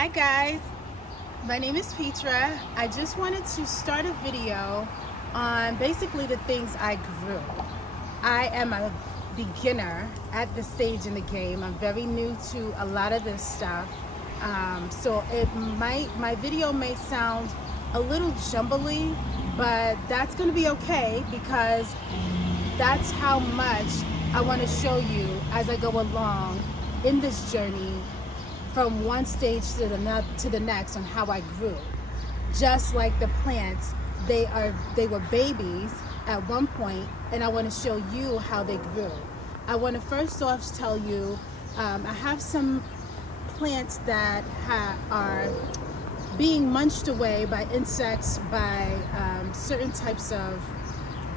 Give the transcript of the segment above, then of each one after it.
Hi guys, my name is Petra. I just wanted to start a video on basically the things I grew. I am a beginner at this stage in the game. I'm very new to a lot of this stuff. So my video may sound a little jumbly, but that's going to be okay because that's how much I want to show you as I go along in this journey from one stage to the next on how I grew. Just like the plants, they were babies at one point, and I want to show you how they grew. I want to first off tell you I have some plants that are being munched away by insects, by certain types of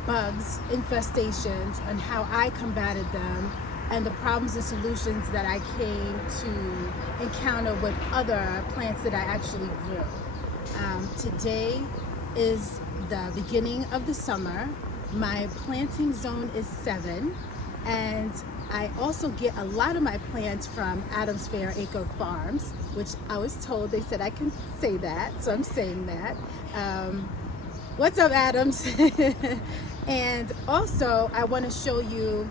bugs, infestations, and how I combated them, and the problems and solutions that I came to encounter with other plants that I actually grew. Today is the beginning of the summer. My planting zone is 7, and I also get a lot of my plants from Adams Fairacre farms, which I was told they said I can say that, so I'm saying that. What's up, Adams? And also I want to show you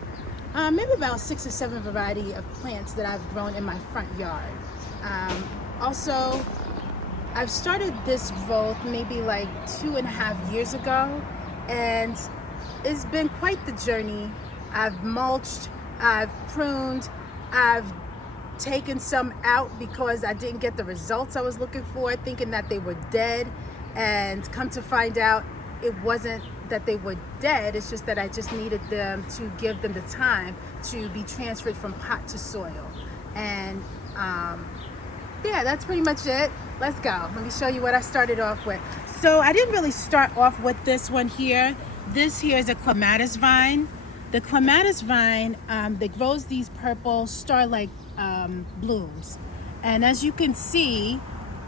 maybe about 6 or 7 variety of plants that I've grown in my front yard. Also, I've started this growth maybe like 2.5 years ago, and it's been quite the journey. I've mulched, I've pruned, I've taken some out because I didn't get the results I was looking for, thinking that they were dead, and come to find out it wasn't that they were dead, it's just that I just needed them to give them the time to be transferred from pot to soil. And yeah, that's pretty much it. Let's go. Let me show you what I started off with. So I didn't really start off with this one here. This here is a Clematis vine. The Clematis vine that grows these purple star-like blooms. And as you can see,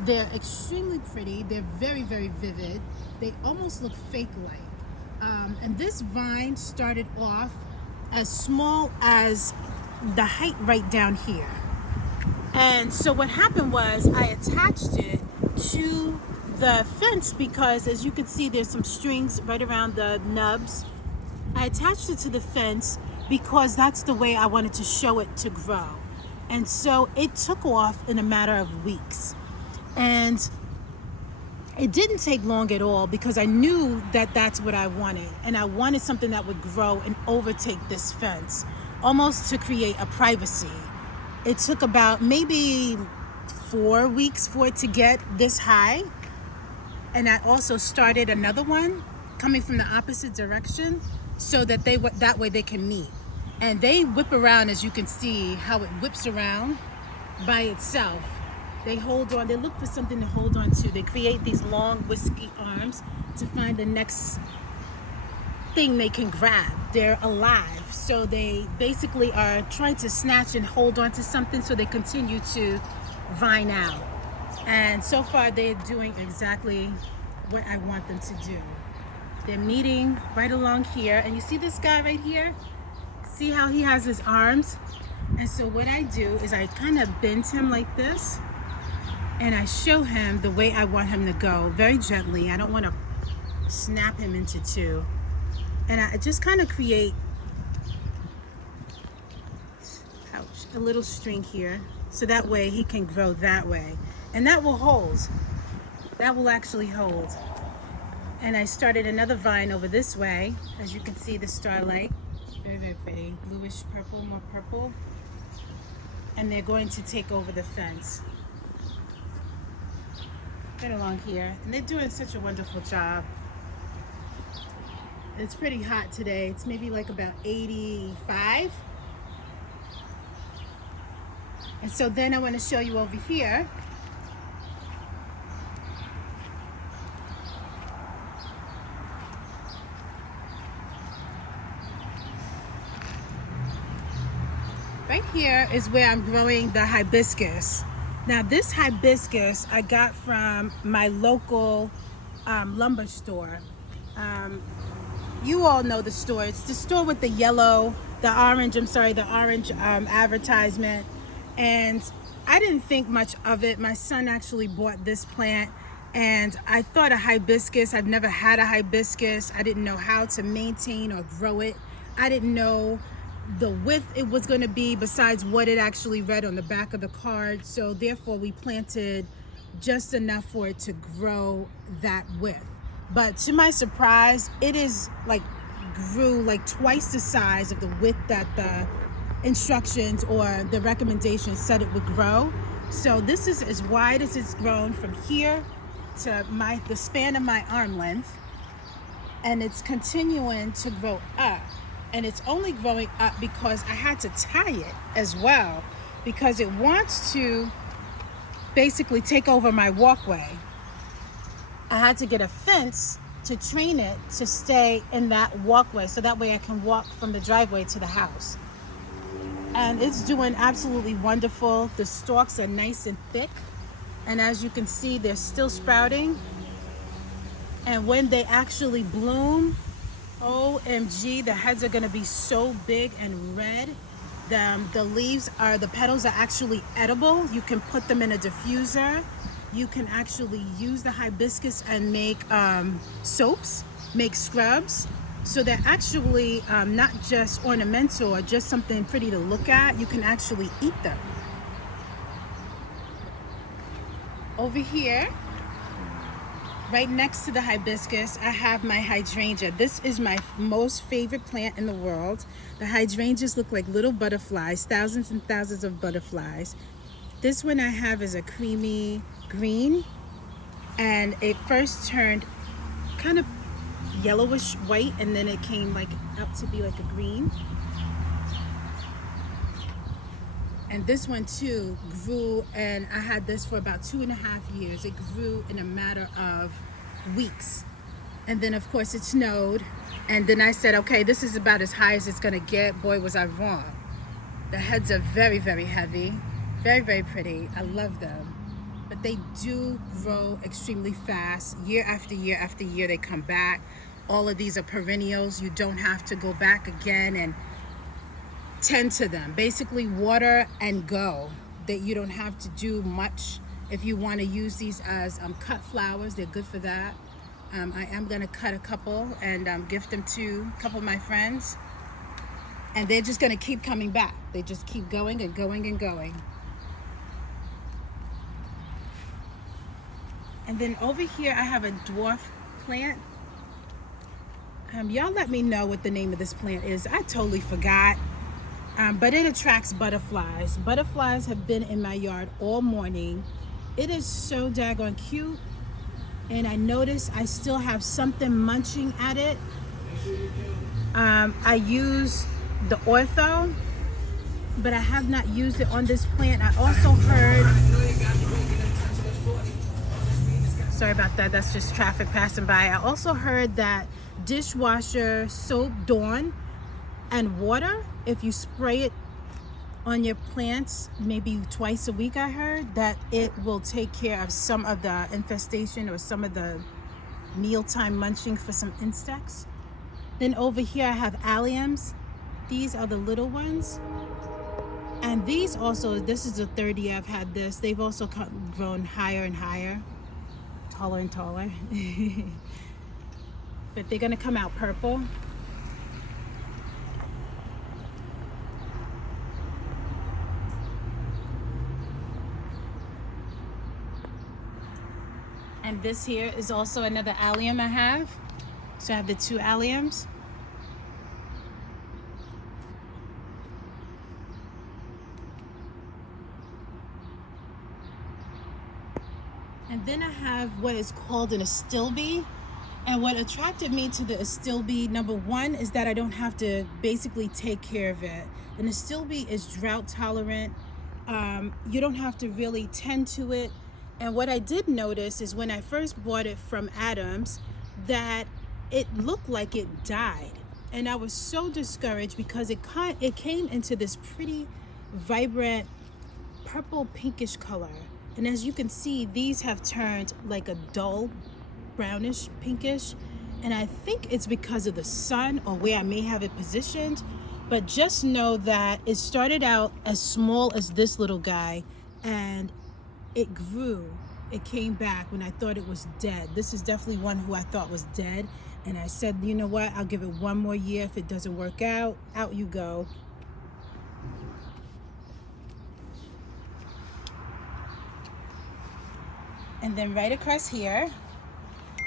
they're extremely pretty. They're very, very vivid. They almost look fake-like. And this vine started off as small as the height right down here. And so what happened was I attached it to the fence because, as you can see, there's some strings right around the nubs. I attached it to the fence because that's the way I wanted to show it to grow. And so it took off in a matter of weeks. And it didn't take long at all because I knew that that's what I wanted. And I wanted something that would grow and overtake this fence, almost to create a privacy. It took about maybe 4 weeks for it to get this high. And I also started another one coming from the opposite direction so that that way they can meet. And they whip around, as you can see how it whips around by itself. They hold on, they look for something to hold on to. They create these long, wispy arms to find the next thing they can grab. They're alive, so they basically are trying to snatch and hold on to something, so they continue to vine out. And so far, they're doing exactly what I want them to do. They're meeting right along here, and you see this guy right here? See how he has his arms? And so what I do is I kind of bend him like this, and I show him the way I want him to go, very gently. I don't want to snap him into two. And I just kind of create a little string here, so that way he can grow that way. And that will hold. That will actually hold. And I started another vine over this way. As you can see, the starlight, very, very pretty. Bluish purple, more purple. And they're going to take over the fence. Right along here, and they're doing such a wonderful job. It's pretty hot today. It's maybe like about 85. And so then I want to show you over here. Right here is where I'm growing the hibiscus. Now this hibiscus I got from my local lumber store. You all know the store. It's the store with the orange advertisement. And I didn't think much of it. My son actually bought this plant, and I thought a hibiscus. I've never had a hibiscus. I didn't know how to maintain or grow it. I didn't know the width it was going to be besides what it actually read on the back of the card. So therefore we planted just enough for it to grow that width. But to my surprise, it is like grew like twice the size of the width that the instructions or the recommendations said it would grow. So this is as wide as it's grown from here to the span of my arm length, and it's continuing to grow up. And it's only growing up because I had to tie it as well, because it wants to basically take over my walkway. I had to get a fence to train it to stay in that walkway, so that way I can walk from the driveway to the house. And it's doing absolutely wonderful. The stalks are nice and thick, and as you can see, they're still sprouting. And when they actually bloom, OMG, the heads are gonna be so big and red. The petals are actually edible. You can put them in a diffuser. You can actually use the hibiscus and make soaps, make scrubs. So they're actually not just ornamental or just something pretty to look at. You can actually eat them. Over here, right next to the hibiscus, I have my hydrangea. This is my most favorite plant in the world. The hydrangeas look like little butterflies, thousands and thousands of butterflies. This one I have is a creamy green, and it first turned kind of yellowish white, and then it came like up to be like a green. And this one too grew, and I had this for about 2.5 years. It grew in a matter of weeks. And then of course it snowed, and then I said, okay, this is about as high as it's gonna get. Boy, was I wrong. The heads are very, very heavy, very, very pretty. I love them. But they do grow extremely fast. Year after year after year, they come back. All of these are perennials. You don't have to go back again and tend to them. Basically water and go. That you don't have to do much. If you want to use these as cut flowers, they're good for that. I am going to cut a couple and gift them to a couple of my friends. And they're just going to keep coming back. They just keep going and going and going. And then over here I have a dwarf plant. Y'all let me know what the name of this plant is. I totally forgot. But it attracts butterflies. Butterflies have been in my yard all morning. It is so daggone cute. And I notice I still have something munching at it. I use the ortho, but I have not used it on this plant. I also heard, sorry about that, that's just traffic passing by. I also heard that dishwasher soap, Dawn, and water, if you spray it on your plants maybe twice a week, I heard that it will take care of some of the infestation or some of the mealtime munching for some insects. Then over here I have alliums. These are the little ones. And these also, this is the third year I've had this. They've also grown higher and higher, taller and taller. But they're gonna come out purple. And this here is also another allium I have. So I have the two alliums. And then I have what is called an astilbe. And what attracted me to the astilbe, number one, is that I don't have to basically take care of it. An astilbe is drought tolerant. You don't have to really tend to it. And what I did notice is when I first bought it from Adams, that it looked like it died. And I was so discouraged because it came into this pretty vibrant purple pinkish color. And as you can see, these have turned like a dull brownish pinkish. And I think it's because of the sun or where I may have it positioned. But just know that it started out as small as this little guy, and it grew. It came back when I thought it was dead. This is definitely one who I thought was dead. And I said, you know what? I'll give it one more year. If it doesn't work out, out you go. And then right across here,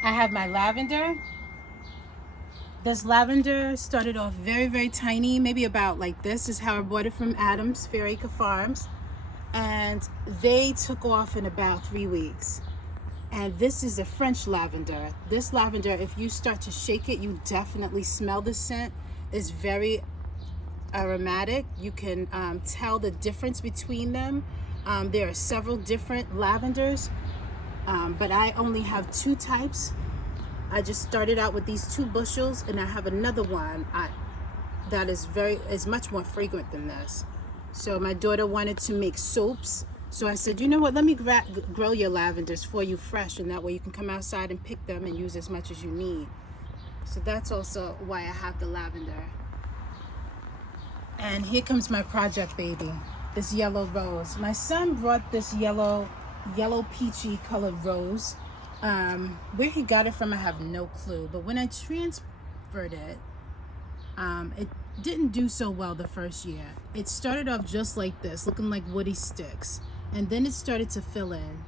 I have my lavender. This lavender started off very, very tiny, maybe about like this. This is how I bought it from Adams Fairacre Farms. And they took off in about 3 weeks. And this is a French lavender. This lavender, if you start to shake it, you definitely smell the scent. It's very aromatic. You can tell the difference between them. There are several different lavenders, but I only have 2 types. I just started out with these 2 bushels, and I have another one that is much more fragrant than this. So my daughter wanted to make soaps. So I said, you know what, let me grow your lavenders for you fresh, and that way you can come outside and pick them and use as much as you need. So that's also why I have the lavender. And here comes my project baby, this yellow rose. My son brought this yellow peachy colored rose. Where he got it from, I have no clue. But when I transferred it, it didn't do so well the first year. It started off just like this, looking like woody sticks. And then it started to fill in.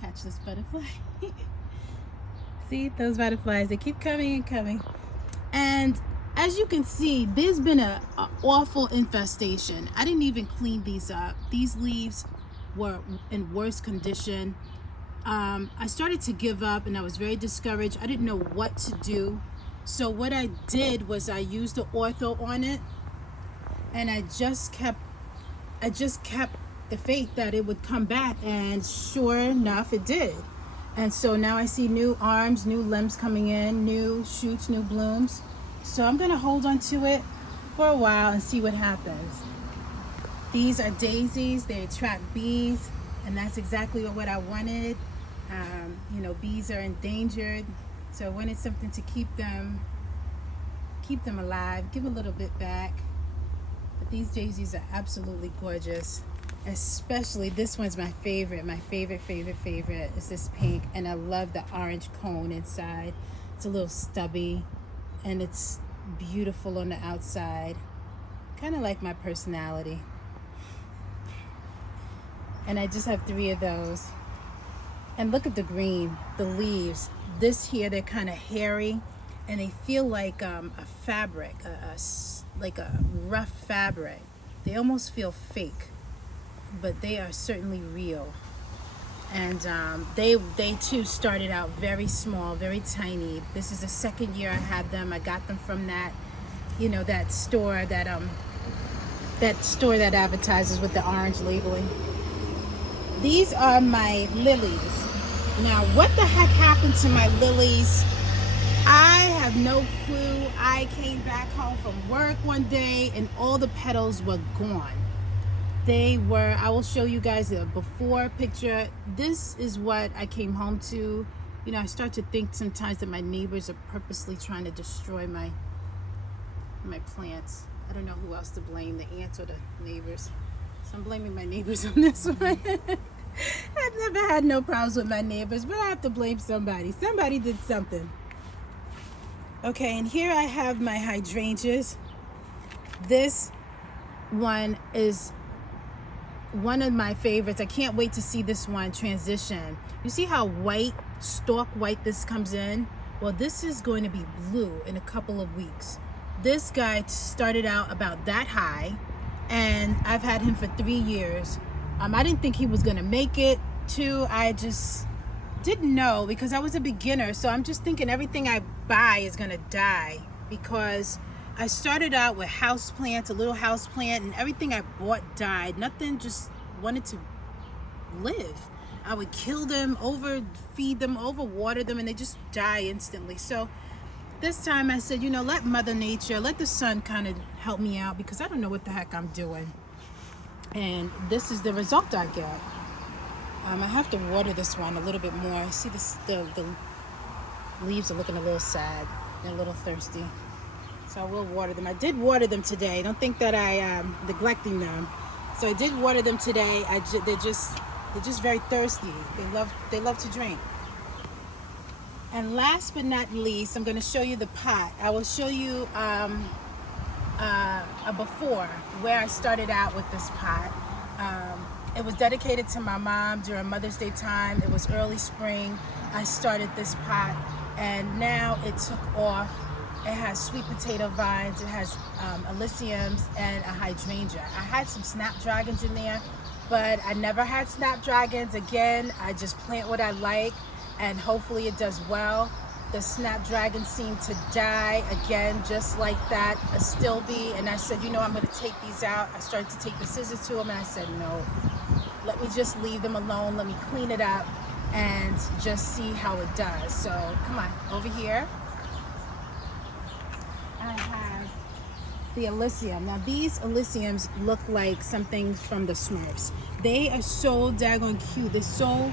Catch this butterfly. See those butterflies, they keep coming and coming. And as you can see, there's been a awful infestation. I didn't even clean these up. These leaves were in worse condition. I started to give up and I was very discouraged. I didn't know what to do. So what I did was I used the ortho on it, and I just kept the faith that it would come back, and sure enough it did. And so now I see new arms, new limbs coming in, new shoots, new blooms. So I'm gonna hold on to it for a while and see what happens. These are daisies, they attract bees, and that's exactly what I wanted. You know, bees are endangered, so I wanted something to keep them alive, give a little bit back. But these daisies are absolutely gorgeous. Especially this one's my favorite. My favorite is this pink, and I love the orange cone inside. It's a little stubby and it's beautiful on the outside, kind of like my personality. And I just have 3 of those. And look at the green, the leaves. This here, they're kind of hairy, and they feel like a fabric, like a rough fabric. They almost feel fake, but they are certainly real. And they too started out very small, very tiny. This is the 2nd year I had them. I got them from that, you know, that store that advertises with the orange labeling. These are my lilies. Now, what the heck happened to my lilies? I have no clue. I came back home from work one day and all the petals were gone. They were, I will show you guys a before picture. This is what I came home to. You know, I start to think sometimes that my neighbors are purposely trying to destroy my plants. I don't know who else to blame, the ants or the neighbors. So I'm blaming my neighbors on this one. I've never had no problems with my neighbors, but I have to blame somebody. Somebody did something. Okay, and here I have my hydrangeas. This one is one of my favorites. I can't wait to see this one transition. You see how white, stalk white this comes in? Well, this is going to be blue in a couple of weeks. This guy started out about that high, and I've had him for 3 years. I didn't think he was gonna make it too. I just didn't know, because I was a beginner. So I'm just thinking everything I buy is gonna die, because I started out with house plants, a little house plant, and everything I bought died. Nothing just wanted to live. I would kill them, overfeed them, overwater them, and they just die instantly. So this time I said, you know, let Mother Nature, let the sun kind of help me out, because I don't know what the heck I'm doing. And this is the result I get. I have to water this one a little bit more. See this, the leaves are looking a little sad. They're a little thirsty. So I will water them. I did water them today. Don't think that I am neglecting them. So I did water them today. They're just very thirsty. They love to drink. And last but not least, I'm going to show you the pot. I will show you a before where I started out with this pot. It was dedicated to my mom during Mother's Day time. It was early spring. I started this pot, and now it took off. It has sweet potato vines, it has alyssiums, and a hydrangea. I had some snapdragons in there, but I never had snapdragons. Again, I just plant what I like, and hopefully it does well. The snapdragon seemed to die again, just like that, a still bee. And I said, you know, I'm going to take these out. I started to take the scissors to them, and I said, no, let me just leave them alone. Let me clean it up and just see how it does. So come on, over here. I have the alyssium. Now these alyssiums look like something from the Smurfs. They are so daggone cute. They're so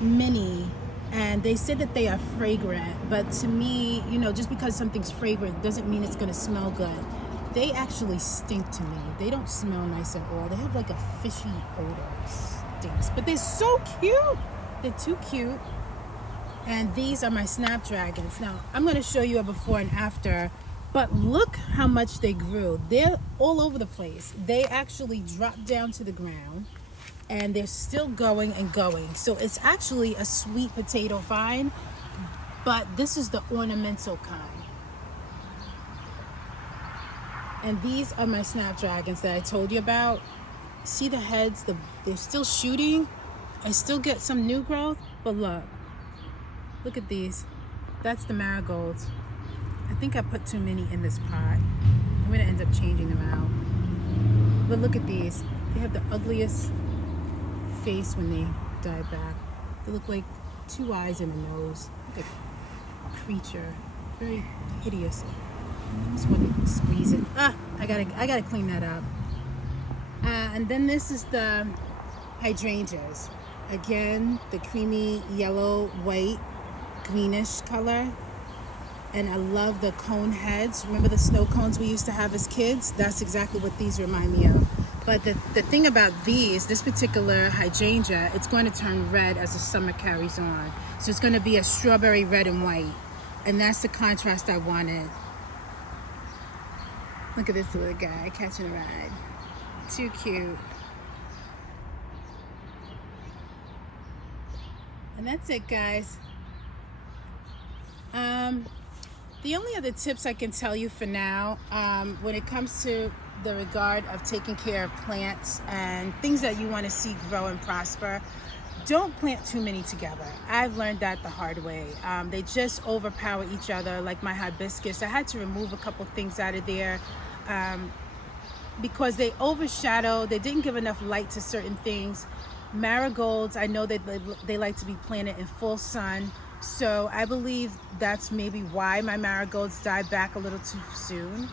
mini. And they said that they are fragrant, but to me, you know, just because something's fragrant doesn't mean it's going to smell good. They actually stink to me. They don't smell nice at all. They have like a fishy odor. Stinks. But they're so cute. They're too cute. And these are my snapdragons. Now, I'm going to show you a before and after, but look how much they grew. They're all over the place. They actually dropped down to the ground, and they're still going and going. So it's actually a sweet potato vine, but this is the ornamental kind. And these are my snapdragons that I told you about. See the heads, they're still shooting. I still get some new growth, but look at these. That's the marigolds. I think I put too many in this pot. I'm gonna end up changing them out. But look at these. They have the ugliest face when they die back. They look like two eyes and a nose, like a creature, very hideous. I just want to squeeze it. I gotta clean that up. And then this is the hydrangeas. Again, the creamy yellow, white, greenish color. And I love the cone heads. Remember the snow cones we used to have as kids? That's exactly what these remind me of. But the thing about this particular hydrangea, it's going to turn red as the summer carries on. So it's going to be a strawberry red and white. And that's the contrast I wanted. Look at this little guy catching a ride. Too cute. And that's it, guys. The only other tips I can tell you for now, when it comes to the regard of taking care of plants and things that you want to see grow and prosper, don't plant too many together. I've learned that the hard way. They just overpower each other, like my hibiscus. I had to remove a couple things out of there because they overshadow. They didn't give enough light to certain things. Marigolds, I know that they like to be planted in full sun. So I believe that's maybe why my marigolds died back a little too soon.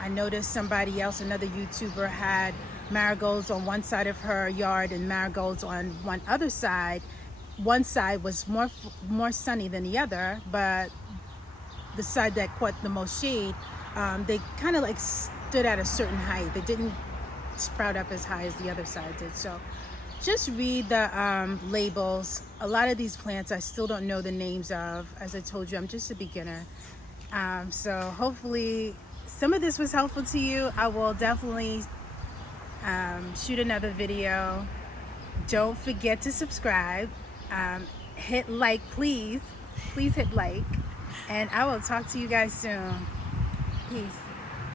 I noticed somebody else, another YouTuber, had marigolds on one side of her yard and marigolds on one other side. One side was more sunny than the other, but the side that caught the most shade, they kind of like stood at a certain height. They didn't sprout up as high as the other side did. So just read the labels. A lot of these plants I still don't know the names of. As I told you, I'm just a beginner. So hopefully some of this was helpful to you. I will definitely shoot another video. Don't forget to subscribe. Hit like, please hit like, and I will talk to you guys soon. Peace.